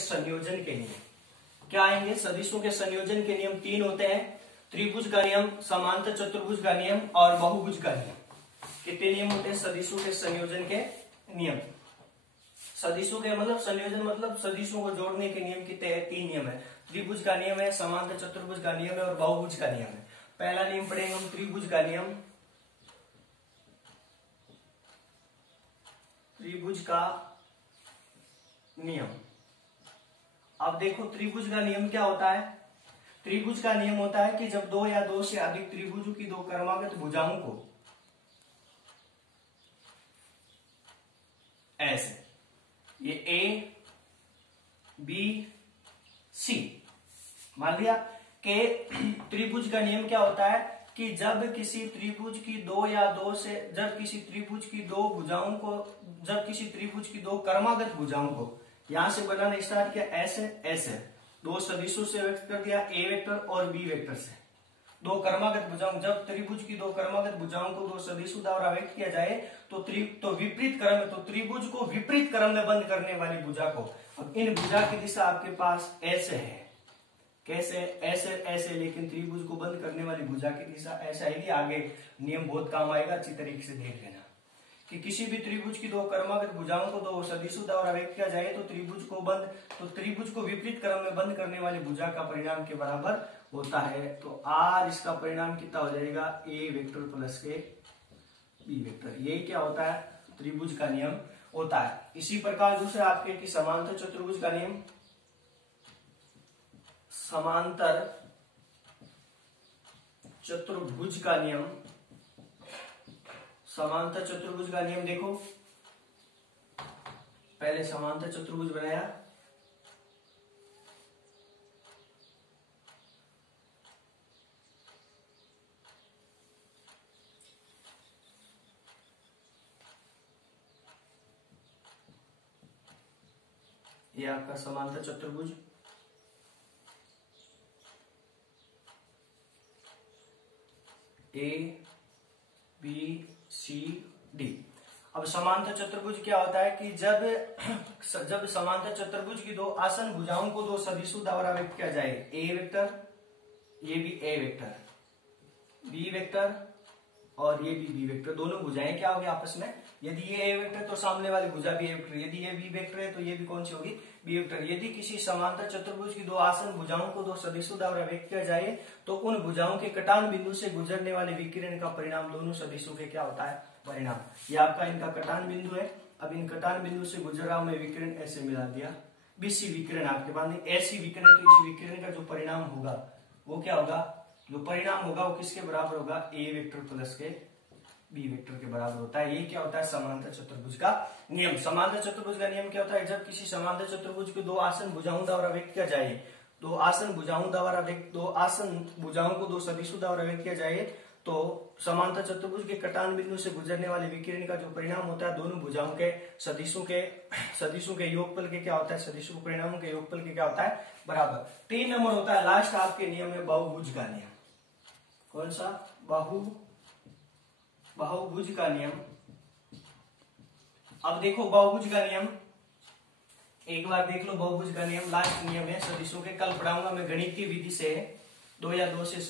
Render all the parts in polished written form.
संयोजन के नियम क्या आएंगे? सदिशों के संयोजन के नियम 3 होते हैं। त्रिभुज का नियम, समांतर चतुर्भुज का नियम और बहुभुज का नियम। कितने नियम होते हैं सदिशों के संयोजन के नियम? सदिशों के मतलब संयोजन मतलब सदिशों को जोड़ने के नियम की 3 नियम है। त्रिभुज का नियम है, समांतर चतुर्भुज का नियम है और बहुभुज का नियम है। पहला नियम पढ़ेंगे हम त्रिभुज का नियम। त्रिभुज का नियम। अब देखो त्रिभुज का नियम क्या होता है? त्रिभुज का नियम होता है कि जब दो या दो से अधिक त्रिभुजों की दो क्रमागत भुजाओं को ऐसे, ये ए बी सी मान लिया कि त्रिभुज का नियम क्या होता है कि जब किसी त्रिभुज की दो या दो से जब किसी त्रिभुज की दो भुजाओं को जब किसी त्रिभुज की दो क्रमागत भुजाओं को यहां से बनाना स्टार्ट किया ऐसे ऐसे, दो सदिशों से व्यक्त कर दिया ए वेक्टर और बी वेक्टर से, दो क्रमागत भुजाओं, जब त्रिभुज की दो क्रमागत भुजाओं को दो सदिशों द्वारा व्यक्त किया जाए तो विपरीत क्रम, तो त्रिभुज को विपरीत क्रम में बंद करने वाली भुजा को, अब इन भुजा की दिशा आपके पास ऐसे है, कैसे? ऐसे ऐसे, लेकिन त्रिभुज को बंद करने वाली भुजा की दिशा ऐसा है। आगे नियम बहुत काम आएगा, अच्छी तरीके से देख लेना कि किसी भी त्रिभुज की दो क्रमागत भुजाओं को दो सदिशों द्वारा व्यक्त किया जाए तो त्रिभुज को विपरीत क्रम में बंद करने वाली भुजा का परिणाम के बराबर होता है। तो आर इसका परिणाम कितना हो जाएगा? ए वेक्टर प्लस के बी वेक्टर। यही क्या होता है? त्रिभुज का नियम होता है। इसी प्रकार दूसरा आपके कि समांतर चतुर्भुज का नियम। समांतर चतुर्भुज का नियम, समांतर चतुर्भुज का नियम देखो, पहले समांतर चतुर्भुज बनाया, ये आपका समांतर चतुर्भुज, ए बी सी डी। अब समांतर चतुर्भुज क्या होता है कि जब समांतर चतुर्भुज की दो आसन भुजाओं को दो सदिशों द्वारा व्यक्त किया जाए, ए वेक्टर, ये भी ए वेक्टर, बी वेक्टर और ये भी बी वेक्टर, दोनों भुजाएं क्या होगी आपस में? यदि ये ए वेक्टर तो सामने वाली भुजा भी ए वेक्टर, यदि ये बी वेक्टर है तो ये भी कौन सी होगी? B vector. यदि किसी समांतर चतुर्भुज की दो आसन भुजाओं को दो सदिशों द्वारा व्यक्त किया जाए तो उन भुजाओं के कटान बिंदु से गुजरने वाले विकिरण का परिणाम दोनों सदिशों के क्या होता है? परिणाम। ये आपका इनका कटान बिंदु है। अब इन कटान बिंदु से गुजर रहा हूं मैं विकिरण, ऐसे मिला दिया, बीसी विकिरण आपके पास नहीं, ऐसी विकिरण, तो इस विकिरण का जो परिणाम होगा वो क्या होगा? जो परिणाम होगा वो किसके बराबर होगा? ए वेक्टर प्लस के बी वेक्टर के बराबर होता है। ये क्या होता है? समांतर चतुर्भुज का नियम। समांतर चतुर्भुज का नियम क्या होता है? जब किसी समांतर चतुर्भुज को दो आसन भुजाओं द्वारा व्यक्त किया जाए, दो आसन भुजाओं को दो सदिशों द्वारा व्यक्त किया जाए तो समांतर चतुर्भुज के कटान बिंदु से गुजरने वाले विकिरण का जो परिणाम होता है दोनों भुजाओं के सदिशों के योगफल के क्या होता है? सदिशों के परिणामों के योगफल के क्या होता है? बराबर। 3 नंबर होता है लास्ट आपके नियम है बहुभुज का नियम। कौन सा? बहुभुज का नियम। अब देखो बहुभुज का नियम एक बार देख लो। बहुभुज का नियम लास्ट नियम है सदिशों के, कल पढ़ाऊंगा मैं गणितीय विधि से दो या दो से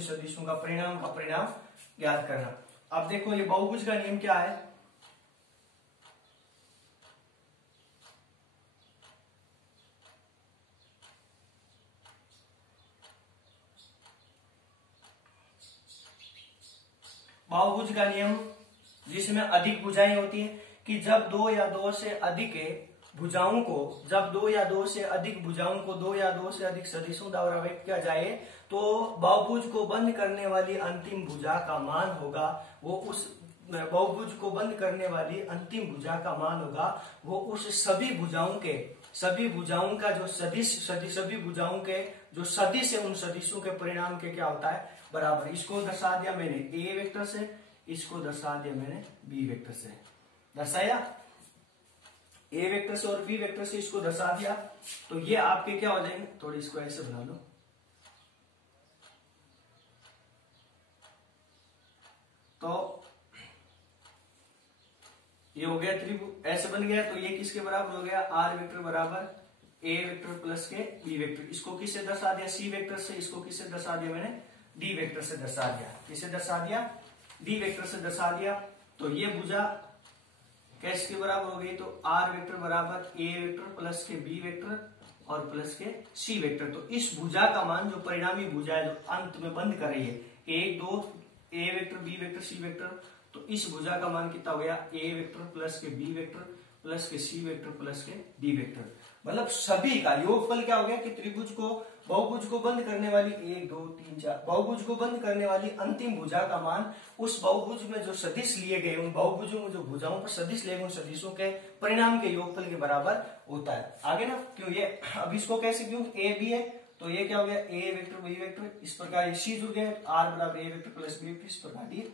सदिशों का परिणाम ज्ञात करना। अब देखो ये बहुभुज का नियम क्या है? बहुभुज का नियम जिसमें अधिक भुजाएं होती है कि जब दो या दो से अधिक भुजाओं को दो या दो से अधिक सदिशों द्वारा व्यक्त किया जाए तो बहुभुज को बंद करने वाली अंतिम भुजा का मान होगा वो उस बहुभुज को बंद करने वाली अंतिम भुजा का मान होगा वो उस सभी भुजाओं का जो सदिश है उन सदिशों के परिणाम के क्या होता है? बराबर। इसको दर्शा दिया मैंने ए वेक्टर से, इसको दर्शा दिया मैंने बी वेक्टर से। दर्शाया ए वेक्टर से और बी वेक्टर से इसको दर्शा दिया तो ये आपके क्या हो जाएंगे? थोड़ी इसको ऐसे बना लो, तो ये हो गया त्रिभुज ऐसे बन गया, तो ये किसके बराबर हो गया, आर वेक्टर बराबर ए वेक्टर प्लस के बी वेक्टर। इसको किससे दर्शा दिया, सी वेक्टर से। इसको किससे दर्शा दिया मैंने, डी वेक्टर से दर्शा दिया। किससे दर्शा दिया, डी वेक्टर से दर्शा दिया। तो ये भुजा कैसे के बराबर हो गई, तो आर वेक्टर बराबर ए वेक्टर प्लस के बी वेक्टर और प्लस के सी वेक्टर। तो इस भुजा का मान, जो परिणामी भुजा है, जो अंत में बंद कर रही है, 1 2 A vector B vector C vector, तो इस भुजा का मान कितना हो गया, ए वेक्टर प्लस के बी वेक्टर प्लस के सी वेक्टर प्लस के डी वेक्टर। मतलब सभी का योगफल क्या हो गया कि त्रिभुज को, बहुभुज को बंद करने वाली 1 2 3 4 बहुभुज को बंद करने वाली अंतिम भुजा का मान उस बहुभुज में जो सदिश लिए गए, उन बहुभुजों में जो भुजाओं पर सदिश लिए गए, उन सदिशों के परिणाम के योगफल के बराबर होता है। आगे ना, क्यों ये, अब इसको कैसे, क्यों ए बी है, तो ये क्या हो गया, ए वेक्टर बी वेक्टर, इस प्रकार ये सी जुड़ गए, आर बराबर ए वेक्टर प्लस बी वेक्टर, इस प्रकार ये